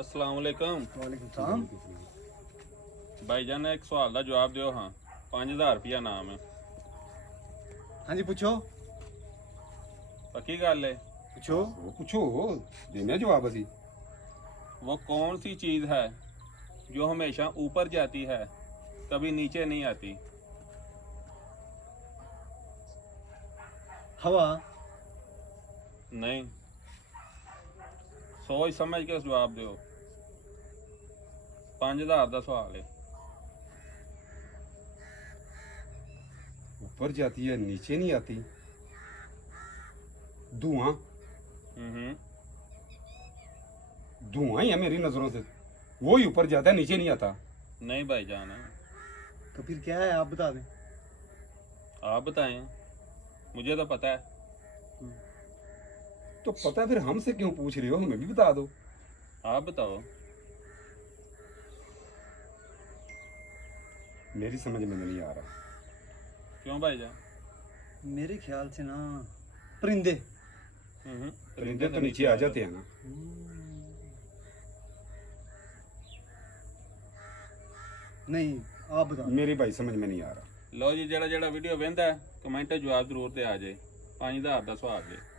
अस्सलाम वालेकुम। वालेकुम सलाम। भाईजान ने एक सवाल का जवाब दियो। हाँ, 5000 रुपया नाम है। हाँ जी पूछो पक्की गल है? पूछो। वो पूछो देने जवाब असी। वो कौन सी चीज है जो हमेशा ऊपर जाती है, कभी नीचे नहीं आती? हवा। नहीं, सोच समझ के जवाब दो। 5000 का सवाल है। ऊपर जाती है नीचे नहीं आती। धुआं। हम्म। धुआं ही है मेरी नजरों से, वो ही ऊपर जाता है नीचे नहीं आता। नहीं भाईजान, तो फिर क्या है आप बता दें। आप बताएं, मुझे तो पता है। तो पता फिर हमसे क्यों पूछ रहे हो, हमें भी बता दो। आप बताओ। मेरी समझ में नहीं आ रहा। क्यों भाईजान? मेरे ख्याल से ना परिंदे। परिंदे तो नीचे आ जाते हैं ना। नहीं आप बता। मेरी भाई समझ में नहीं आ रहा। लो जी, जेड़ा जेड़ा वीडियो वेंदा है कमेंट जवाब जरूर ते आ जाए। 5000 का सवाल है।